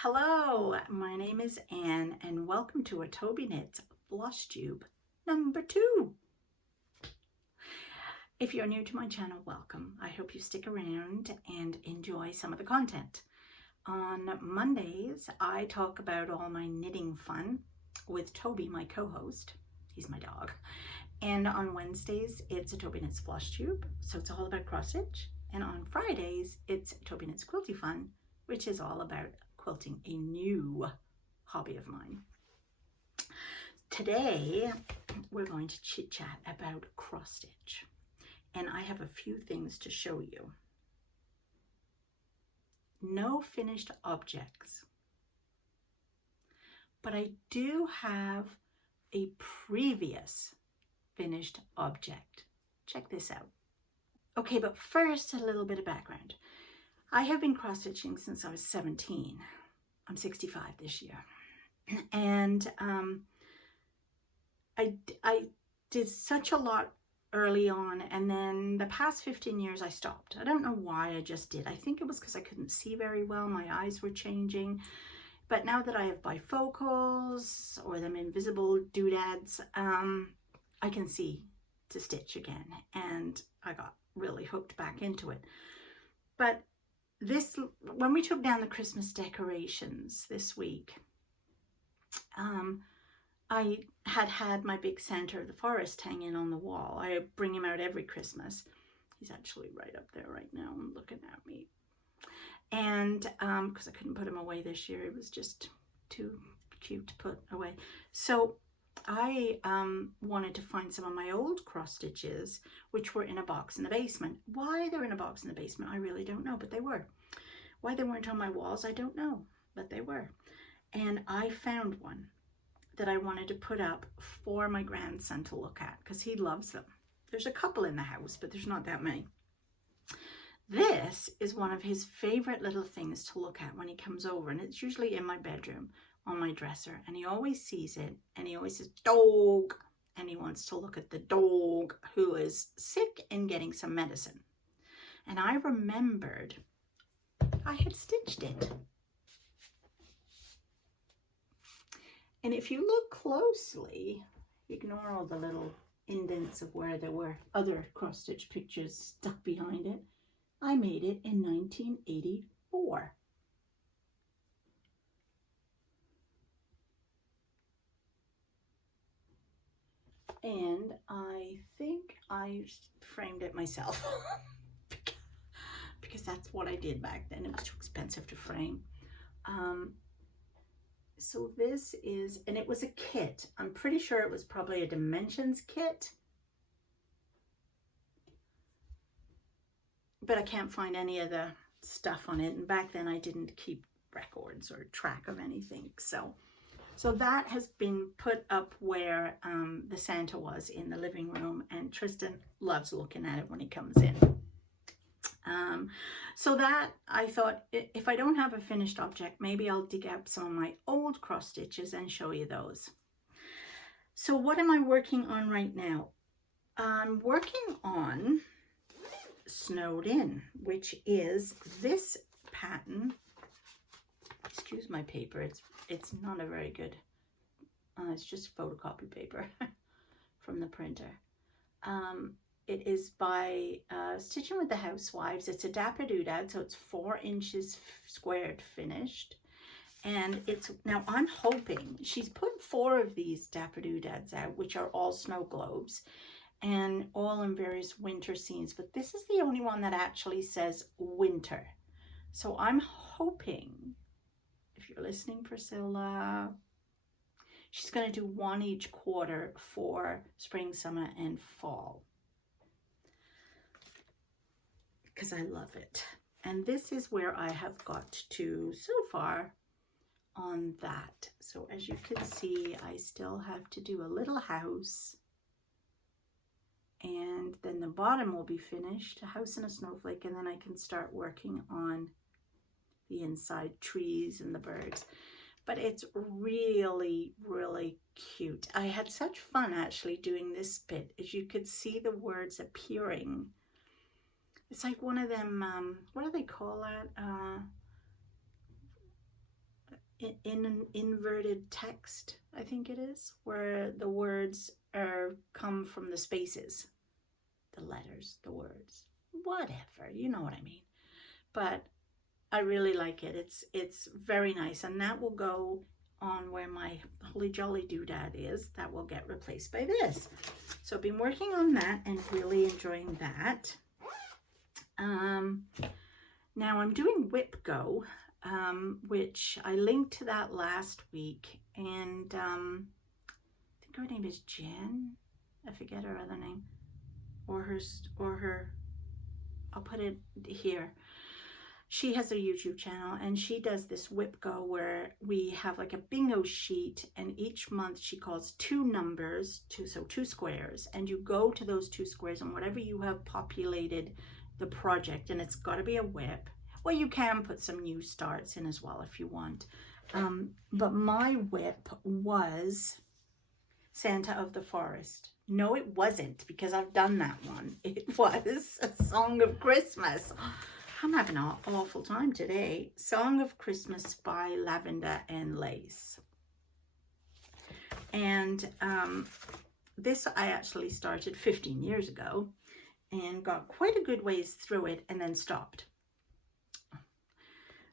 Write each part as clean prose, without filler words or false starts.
Hello, my name is Anne and welcome to a Tobyknits Flosstube number 2. If you're new to my channel, welcome. I hope you stick around and enjoy some of the content. On Mondays, I talk about all my knitting fun with Toby, my co-host. He's my dog. And on Wednesdays, it's a Tobyknits Flosstube, so it's all about cross stitch. And on Fridays, it's Tobyknits Quilty Fun, which is all about quilting, a new hobby of mine. Today we're going to chit chat about cross stitch, and I have a few things to show you. No finished objects, but I do have a previous finished object. Check this out. Okay, but first a little bit of background. I have been cross stitching since I was 17. I'm 65 this year. And I did such a lot early on, and then the past 15 years I stopped. I don't know why, I just did. I think it was because I couldn't see very well. My eyes were changing. But now that I have bifocals or them invisible doodads, I can see to stitch again. And I got really hooked back into it. But when we took down the Christmas decorations this week, I had my big Santa of the Forest hanging on the wall. I bring him out every Christmas. He's actually right up there right now and looking at me. And because I couldn't put him away this year, it was just too cute to put away. So I wanted to find some of my old cross stitches, which were in a box in the basement. Why they're in a box in the basement, I really don't know, but they were. Why they weren't on my walls, I don't know, but they were. And I found one that I wanted to put up for my grandson to look at because he loves them. There's a couple in the house, but there's not that many. This is one of his favorite little things to look at when he comes over, and it's usually in my bedroom on my dresser, and he always sees it and he always says dog, and he wants to look at the dog who is sick and getting some medicine. And I remembered I had stitched it, and if you look closely, ignore all the little indents of where there were other cross stitch pictures stuck behind it. I made it in 1984. And I think I framed it myself because that's what I did back then. It was too expensive to frame. So this is, and it was a kit. I'm pretty sure it was probably a dimensions kit, but I can't find any of the stuff on it. And back then I didn't keep records or track of anything. So that has been put up where the Santa was in the living room, and Tristan loves looking at it when he comes in. So that, I thought, if I don't have a finished object, maybe I'll dig out some of my old cross stitches and show you those. So what am I working on right now? I'm working on Snowed In, which is this pattern. Excuse my paper, it's not a very good, it's just photocopy paper from the printer. It is by Stitching with the Housewives. It's a Dapper Doodad, so it's 4 inches squared finished. And it's, now I'm hoping, she's put 4 of these Dapper Doodads out, which are all snow globes, and all in various winter scenes. But this is the only one that actually says winter. So I'm hoping, if you're listening, Priscilla, she's going to do 1 each quarter for spring, summer, and fall, because I love it. And this is where I have got to so far on that. So as you can see, I still have to do a little house, and then the bottom will be finished, a house and a snowflake, and then I can start working on the inside trees and the birds. But it's really, really cute. I had such fun actually doing this bit. As you could see the words appearing. It's like one of them, what do they call that? in an inverted text, I think it is, where the words come from the spaces, the letters, the words, whatever, you know what I mean. But I really like it. It's very nice, and that will go on where my Holly Jolly doodad is. That will get replaced by this. So I've been working on that and really enjoying that. Now I'm doing WIPGO, which I linked to that last week, and I think her name is Jen. I forget her other name, or her. I'll put it here. She has a YouTube channel, and she does this WIPGO where we have like a bingo sheet, and each month she calls two numbers, two squares, and you go to those two squares, and whatever you have populated the project, and it's got to be a WIP. Well, you can put some new starts in as well if you want. But my WIP was Santa of the Forest. No, it wasn't, because I've done that one. It was A Song of Christmas. I'm having an awful time today. Song of Christmas by Lavender and Lace. And this I actually started 15 years ago and got quite a good ways through it and then stopped.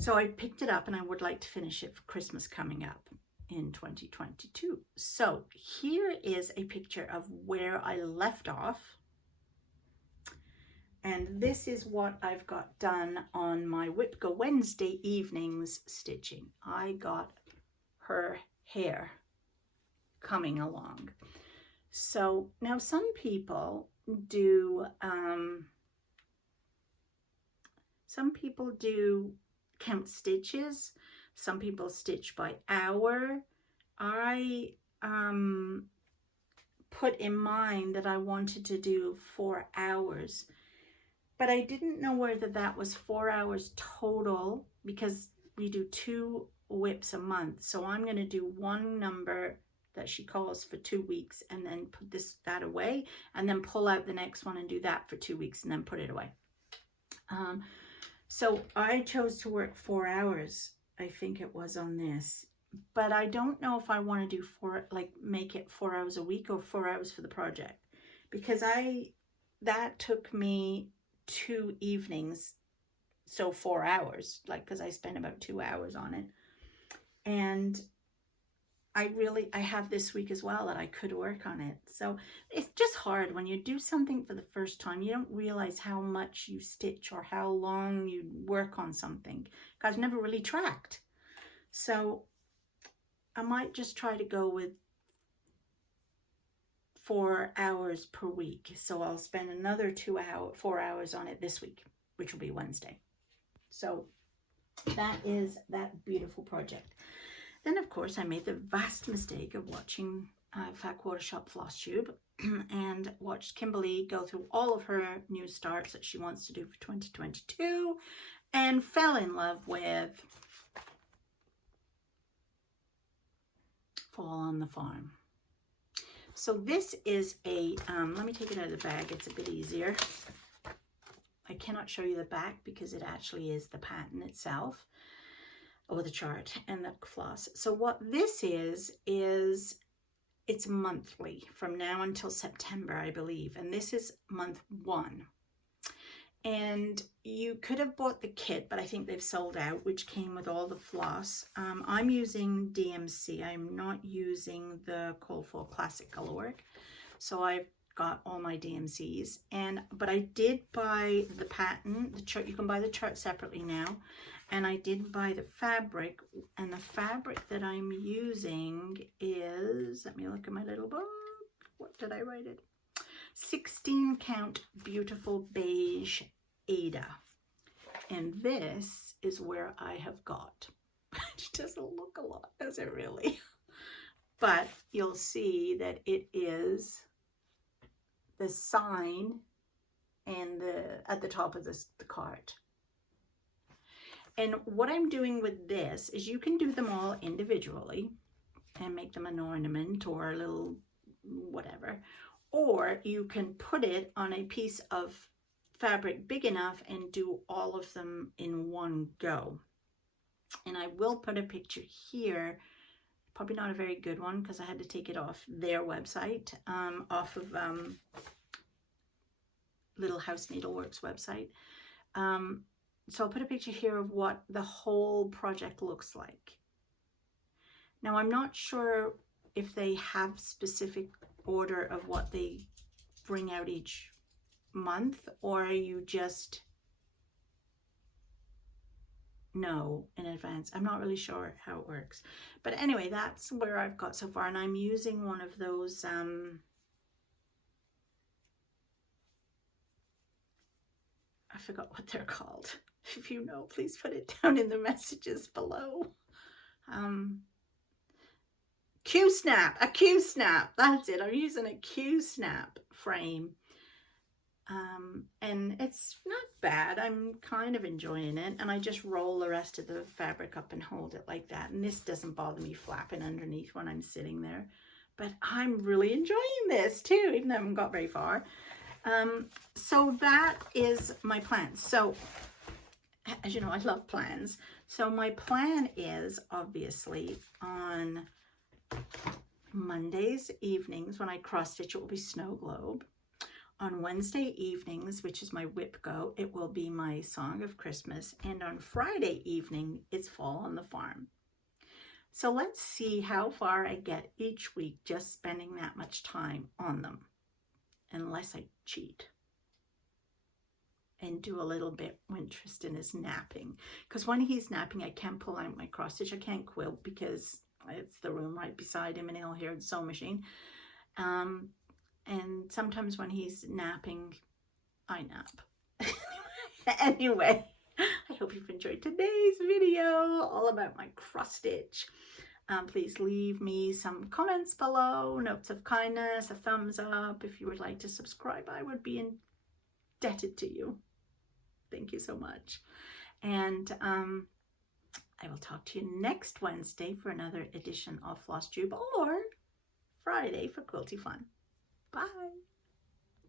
So I picked it up, and I would like to finish it for Christmas coming up in 2022. So here is a picture of where I left off. And this is what I've got done on my WIPGO Wednesday evenings stitching. I got her hair coming along. So now some people do count stitches. Some people stitch by hour. I put in mind that I wanted to do 4 hours, but I didn't know whether that was 4 hours total, because we do 2 WIPs a month. So I'm going to do one number that she calls for 2 weeks, and then put that away, and then pull out the next one and do that for 2 weeks, and then put it away. So I chose to work 4 hours, I think it was, on this, but I don't know if I want to do make it 4 hours a week or 4 hours for the project, because that took me 2 evenings, so 4 hours, because I spent about 2 hours on it. And I have this week as well that I could work on it. So it's just hard when you do something for the first time. You don't realize how much you stitch or how long you work on something. I've never really tracked. So I might just try to go with 4 hours per week. So I'll spend another 4 hours on it this week, which will be Wednesday. So that is that beautiful project. Then, of course, I made the vast mistake of watching Fat Quarter Shop Flosstube and watched Kimberly go through all of her new starts that she wants to do for 2022, and fell in love with Fall on the Farm. So this is let me take it out of the bag, it's a bit easier. I cannot show you the back because it actually is the pattern itself, or the chart and the floss. So what this is it's monthly from now until September, I believe. And this is month 1. And you could have bought the kit, but I think they've sold out, which came with all the floss. I'm using DMC. I'm not using the Cold Fall Classic Colorwork. So I've got all my DMCs. But I did buy the pattern, the chart. You can buy the chart separately now. And I did buy the fabric, and the fabric that I'm using is, let me look at my little book. What did I write it? 16 count beautiful beige Ada. And this is where I have got. It doesn't look a lot, does it really? But you'll see that it is the sign and at the top of the card. And what I'm doing with this is you can do them all individually and make them an ornament or a little whatever. Or you can put it on a piece of fabric big enough and do all of them in one go. And I will put a picture here, probably not a very good one because I had to take it off their website, off of Little House Needleworks website. So I'll put a picture here of what the whole project looks like. Now I'm not sure if they have specific order of what they bring out each month, or you just know in advance. I'm not really sure how it works, but anyway, that's where I've got so far. And I'm using one of those I forgot what they're called. If you know, please put it down in the messages below. Q-snap, a Q-snap, that's it. I'm using a Q-snap frame. And it's not bad. I'm kind of enjoying it, and I just roll the rest of the fabric up and hold it like that, and this doesn't bother me flapping underneath when I'm sitting there. But I'm really enjoying this too, even though I haven't got very far. So that is my plan. So as you know, I love plans. So my plan is obviously on Mondays evenings when I cross stitch, it will be Snow Globe. On Wednesday evenings, which is my WIPGO, it will be my Song of Christmas. And on Friday evening, it's Fall on the Farm. So let's see how far I get each week just spending that much time on them, unless I cheat and do a little bit when Tristan is napping. Because when he's napping, I can't pull out my cross stitch. I can't quilt because it's the room right beside him and he'll hear the sewing machine. And sometimes when he's napping, I nap. Anyway, I hope you've enjoyed today's video all about my cross stitch. Please leave me some comments below, notes of kindness, a thumbs up. If you would like to subscribe, I would be indebted to you. Thank you so much. And I will talk to you next Wednesday for another edition of Flosstube, or Friday for Quilty Fun. Bye.